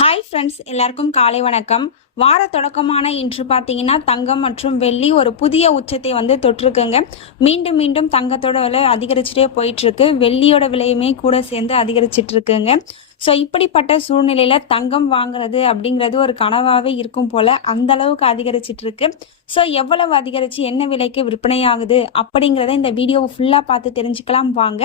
Hi friends எல்லாருக்கும் காலை வணக்கம். வார தொடக்கமான இன்று பார்த்தீங்கன்னா தங்கம் மற்றும் வெள்ளி ஒரு புதிய உச்சத்தை வந்து தொட்டிருக்குங்க. மீண்டும் மீண்டும் தங்கத்தோட விலை அதிகரிச்சுட்டே போயிட்டுருக்கு. வெள்ளியோட விலையுமே கூட சேர்ந்து அதிகரிச்சிட்டு இருக்குங்க ஸோ இப்படிப்பட்ட சூழ்நிலையில தங்கம் வாங்குறது அப்படிங்கிறது ஒரு கனவாகவே இருக்கும் போல அந்த அளவுக்கு அதிகரிச்சிட்டு இருக்கு ஸோ எவ்வளவு அதிகரிச்சு என்ன விலைக்கு விற்பனை ஆகுது அப்படிங்கிறத இந்த வீடியோவை ஃபுல்லாக பார்த்து தெரிஞ்சுக்கலாம் வாங்க.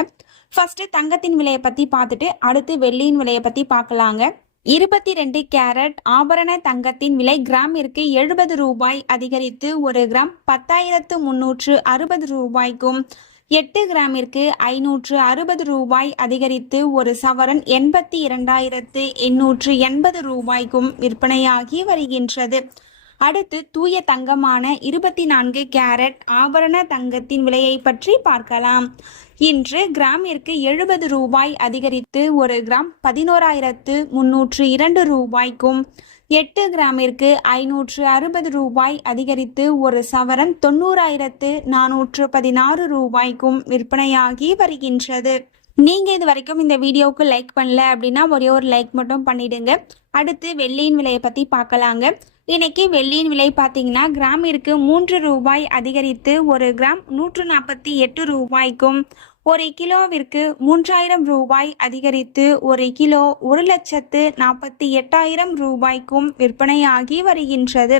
ஃபர்ஸ்ட் தங்கத்தின் விலையை பற்றி பார்த்துட்டு அடுத்து வெள்ளியின் விலையை பற்றி பார்க்கலாங்க. இருபத்தி ரெண்டு கேரட் ஆபரண தங்கத்தின் விலை கிராமிற்கு எழுபது ரூபாய் அதிகரித்து ஒரு கிராம் பத்தாயிரத்து முன்னூற்று அறுபது ரூபாய்க்கும் எட்டு கிராமிற்கு ஐநூற்று அறுபது ரூபாய் அதிகரித்து ஒரு சவரன் எண்பத்தி இரண்டாயிரத்து எண்ணூற்று எண்பது ரூபாய்க்கும் விற்பனையாகி வருகின்றது. அடுத்து தூய தங்கமான இருபத்தி நான்கு கேரட் ஆபரண தங்கத்தின் விலையை பற்றி பார்க்கலாம். இன்று கிராமிற்கு எழுபது ரூபாய் அதிகரித்து ஒரு கிராம் பதினோராயிரத்து முன்னூற்று இரண்டு ரூபாய்க்கும் எட்டு கிராமிற்கு ஐநூற்று அறுபது ரூபாய் அதிகரித்து ஒரு சவரன் தொண்ணூறாயிரத்து நானூற்று பதினாறு ரூபாய்க்கும் விற்பனையாகி வருகின்றது. நீங்கள் இது வரைக்கும் இந்த வீடியோவுக்கு லைக் பண்ணல அப்படின்னா ஒரே ஒரு லைக் மட்டும் பண்ணிடுங்க. அடுத்து வெள்ளியின் விலையை பற்றி பார்க்கலாங்க. இன்னைக்கு வெள்ளியின் விலை பார்த்தீங்கன்னா கிராமிற்கு மூன்று ரூபாய் அதிகரித்து ஒரு கிராம் நூற்று நாற்பத்தி எட்டு ரூபாய்க்கும் ஒரு கிலோவிற்கு மூன்றாயிரம் ரூபாய் அதிகரித்து ஒரு கிலோ ஒரு லட்சத்து நாற்பத்தி எட்டாயிரம் ரூபாய்க்கும் விற்பனையாகி வருகின்றது.